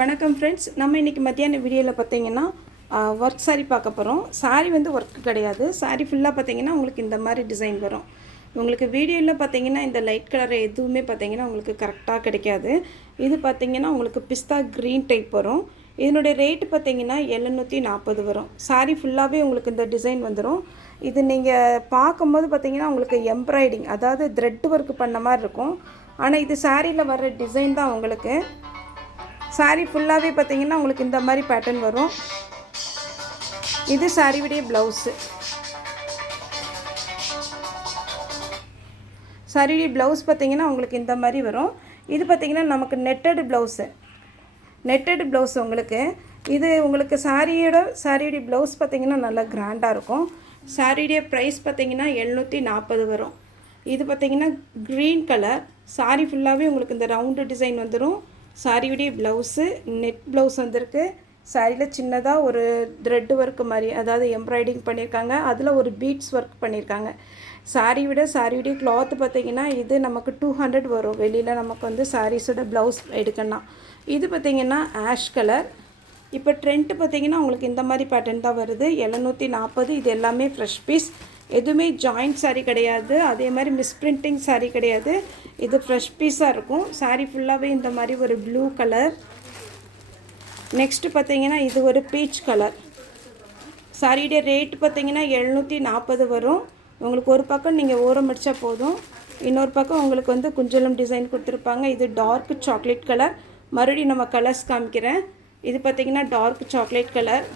வணக்கம் ஃப்ரெண்ட்ஸ். நம்ம இன்றைக்கி மத்தியான வீடியோவில் பார்த்தீங்கன்னா ஒர்க் சாரீ பார்க்க போகிறோம். சாரீ வந்து ஒர்க்கு கிடையாது. சாரீ ஃபுல்லாக பார்த்தீங்கன்னா உங்களுக்கு இந்த மாதிரி டிசைன் வரும். உங்களுக்கு வீடியோவில் பார்த்தீங்கன்னா இந்த லைட் கலர் எதுவுமே பார்த்தீங்கன்னா உங்களுக்கு கரெக்டாக கிடைக்காது. இது பார்த்தீங்கன்னா உங்களுக்கு பிஸ்தா க்ரீன் டைப் வரும். இதனுடைய ரேட்டு பார்த்தீங்கன்னா 740 வரும். சாரீ ஃபுல்லாகவே உங்களுக்கு இந்த டிசைன் வந்துடும். இது நீங்கள் பார்க்கும்போது பார்த்தீங்கன்னா உங்களுக்கு எம்ப்ராய்டிங், அதாவது த்ரெட் ஒர்க் பண்ண மாதிரி இருக்கும். ஆனால் இது சாரியில் வர்ற டிசைன் தான் உங்களுக்கு. சாரீ ஃபுல்லாகவே பார்த்தீங்கன்னா உங்களுக்கு இந்த மாதிரி பேட்டர்ன் வரும். இது சாரியுடைய ப்ளவுஸு. சாரியுடைய ப்ளவுஸ் பார்த்தீங்கன்னா உங்களுக்கு இந்த மாதிரி வரும். இது பார்த்தீங்கன்னா நமக்கு நெட்டடு ப்ளவுஸ் உங்களுக்கு. இது உங்களுக்கு சாரியுடைய ப்ளவுஸ் பார்த்தீங்கன்னா நல்லா கிராண்டாக இருக்கும். சாரியுடைய ப்ரைஸ் பார்த்தீங்கன்னா 740 வரும். இது பார்த்தீங்கன்னா க்ரீன் கலர். சாரீ ஃபுல்லாகவே உங்களுக்கு இந்த ரவுண்டு டிசைன் வந்துடும். சாரியுடைய ப்ளவுஸு நெட் ப்ளவுஸ் வந்திருக்கு. சாரியில் சின்னதாக ஒரு த்ரெட் ஒர்க் மாதிரி, அதாவது எம்ப்ராய்டிங் பண்ணியிருக்காங்க. அதில் ஒரு பீட்ஸ் ஒர்க் பண்ணியிருக்காங்க. சாரியுடைய கிளாத்து பார்த்திங்கன்னா இது நமக்கு 200 வரும். வெளியில் நமக்கு வந்து சாரீஸோட ப்ளவுஸ் எடுக்கணும். இது பார்த்திங்கன்னா ஆஷ் கலர். இப்போ ட்ரெண்ட்டு பார்த்திங்கன்னா உங்களுக்கு இந்த மாதிரி பேட்டர்ன் தான் வருது. 740. இது எல்லாமே ஃப்ரெஷ் பீஸ். எதுவுமே ஜாயிண்ட் சாரீ கிடையாது. அதே மாதிரி மிஸ்பிரிண்டிங் சாரீ கிடையாது. இது ஃப்ரெஷ் பீஸாக இருக்கும். சாரீ ஃபுல்லாகவே இந்த மாதிரி ஒரு ப்ளூ கலர். நெக்ஸ்ட்டு பார்த்தீங்கன்னா இது ஒரு பீச் கலர். சாரியுடைய ரேட்டு பார்த்தீங்கன்னா 740 வரும். உங்களுக்கு ஒரு பக்கம் நீங்கள் ஓரம் அடித்தா போதும். இன்னொரு பக்கம் உங்களுக்கு வந்து குஞ்சலம் டிசைன் கொடுத்துருப்பாங்க. இது டார்க் சாக்லேட் கலர். மறுபடியும் நம்ம கலர்ஸ் காமிக்கிறேன். இது பார்த்திங்கன்னா dark chocolate colour,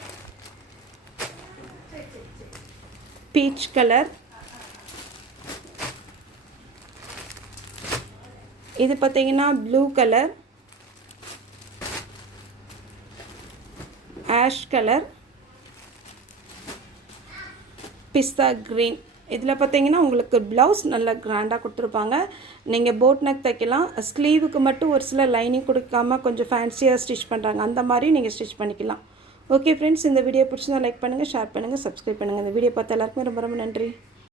peach colour. இது பார்த்தீங்கன்னா blue colour, ash colour, pista green. இதில் பார்த்தீங்கன்னா உங்களுக்கு ப்ளவுஸ் நல்லா கிராண்டாக கொடுத்துருப்பாங்க. நீங்கள் போட் நெக் தைக்கலாம். ஸ்லீவுக்கு மட்டும் ஒரு சில லைனிங் கொடுக்காமல் கொஞ்சம் ஃபேன்சியாக ஸ்டிச் பண்ணுறாங்க. அந்த மாதிரி நீங்கள் ஸ்டிச் பண்ணிக்கலாம். ஓகே ஃப்ரெண்ட்ஸ், இந்த வீடியோ பிடிச்சிருந்தா லைக் பண்ணுங்கள், ஷேர் பண்ணுங்கள், சப்ஸ்கிரைப் பண்ணுங்கள். இந்த வீடியோ பார்த்த எல்லாருக்குமே ரொம்ப ரொம்ப நன்றி.